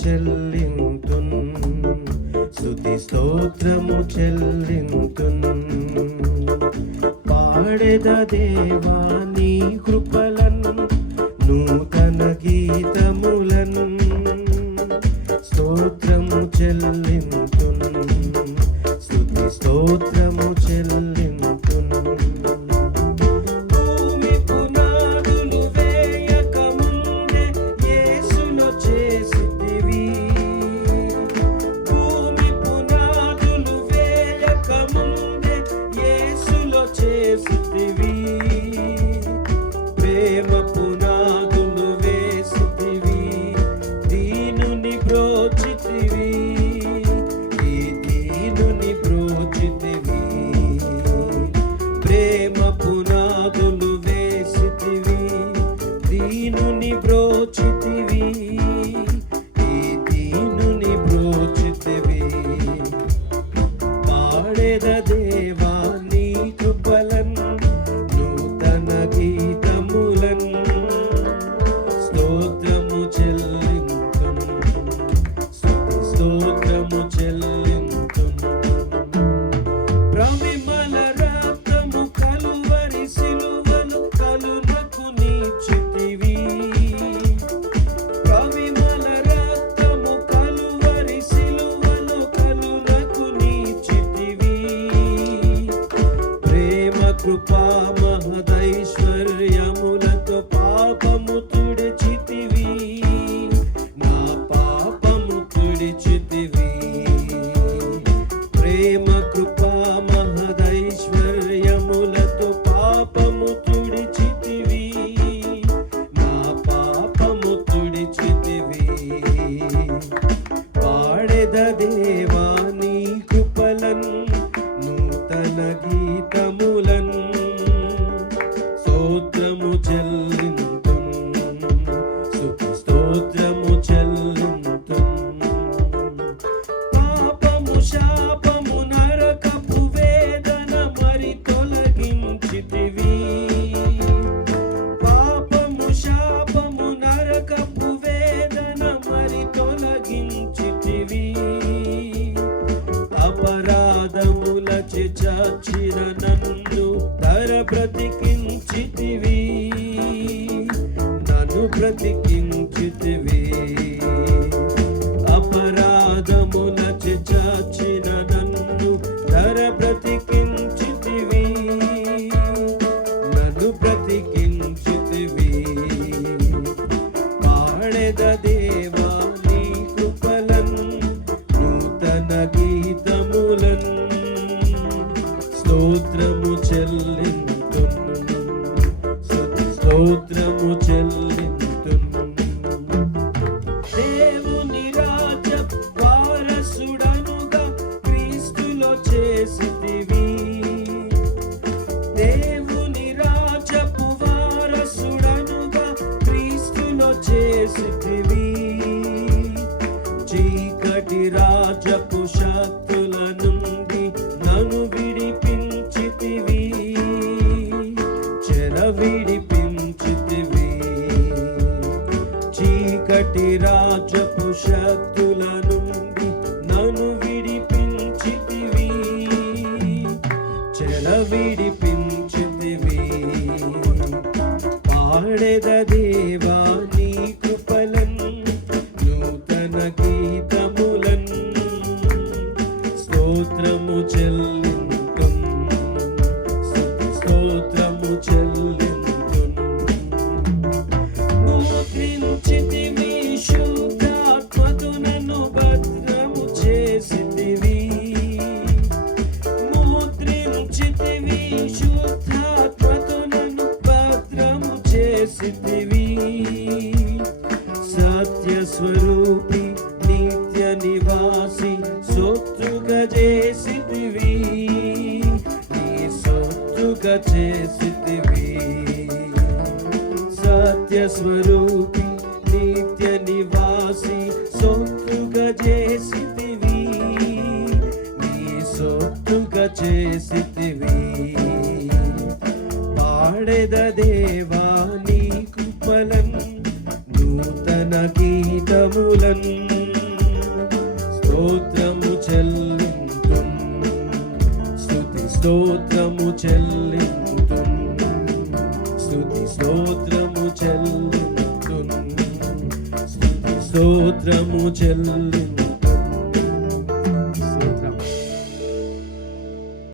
చెల్లింతున్ స్తుతి స్తోత్రము చెల్లింతున్ పాడెద దేవా నీ కృపలన్ నూతన గీతములన్ స్తోత్రము చెల్లింతున్ స్తుతి స్తోత్రము చెల్లింతున్ భూమి పునాదులు వేయక ముందే యేసును చేసితివి భూమి పునాదులు వేయక ముందే యేసులో చేసితివి ప్రేమ పునాదులు వేసితివి దీనుని బ్రోచితివి ఈ దీనుని బ్రోచితివి ప్రేమ పునాదులు వేసితివి దీనుని బ్రోచితివి ఈ దీనుని బ్రోచితివి పాడెద దేవా నీ కృపలన్ నూతన గీతములన్ స్తోత్రము చెల్లింతున్ స్తుతి స్తోత్రము చెల్లింతున్ ప్రమిమల రక్తము కలువరి సిలువను కలునకు నీచితివి ప్రమిమల రక్తము కలువరి సిలువను కలునకు నీచితివి ప్రేమ కృపా మహదైశ్వర్యములతో పాపము తుడిచితివి నా పాపము తుడిచితివి ప్రేమ కృపా మహదైశ్వర్యములతో పాపము తుడిచితివి నా పాపము తుడిచితివి పాడెద దేవా నీ కృపలన్ నూతన గీతములన్ స్తోత్రము చెల్లింతున్ స్తుతి స్తోత్రము చెల్లింతున్ పాపము శాపము నరకపు వేదన మరి తొలగించితివి పాపము శాపము నరకపు వేదన మరి తొలగించితివి అపరాధములచే చచ్చిన నన్ను బ్రతికించితివి నన్ను బ్రతికించితివి అపరాధములచే చచ్చిన నన్ను బ్రతికించితివి నన్ను బ్రతికించితివి పాడెద దేవా నీ కృపలన్ నూతన గీతములన్ స్తోత్రము చెల్లింతున్ స్తుతి స్తోత్రము చెల్లింతున్ దేవుని రాజ్య వారసుడనుగా క్రీస్తులో చేసితివి దేవుని రాజ్యపు వారసుడనుగా క్రీస్తులో చేసితివి చీకటి రాజ్యపు శక్తుల నుండి నన్ను విడిపించితివి చెర విడిపించితివి చీకటి రాజ్యపు శక్తుల నుండి నన్ను విడిపించితివి చెర విడిపించితివి పాడెద దేవా నీ కృపలన్ నూతన గీతములన్ స్తోత్రము చెల్లింతున్ స్తుతి స్తోత్రము చెల్లింతున్ ముద్రించితివి శుద్ధాత్మతో నన్ను భద్రము చేసితివి ముద్రించితివి శుద్ధాత్మతో నన్ను భద్రము చేసితివి సత్య స్వరూపి నిత్య నివాసి సొత్తుగా చేసితివి నీ సొత్తుగా చేసితివి సత్య స్వరూపి నిత్య నివాసి సొత్తుగా చేసితివి నీ సొత్తుగా చేసితివి పాడెద దేవా నీ కృపలన్ నూతన గీతములన్ స్తోత్రము చెల్లింతున్, స్తుతి స్తోత్రము చెల్లింతున్, స్తుతి స్తోత్రము చెల్లింతున్.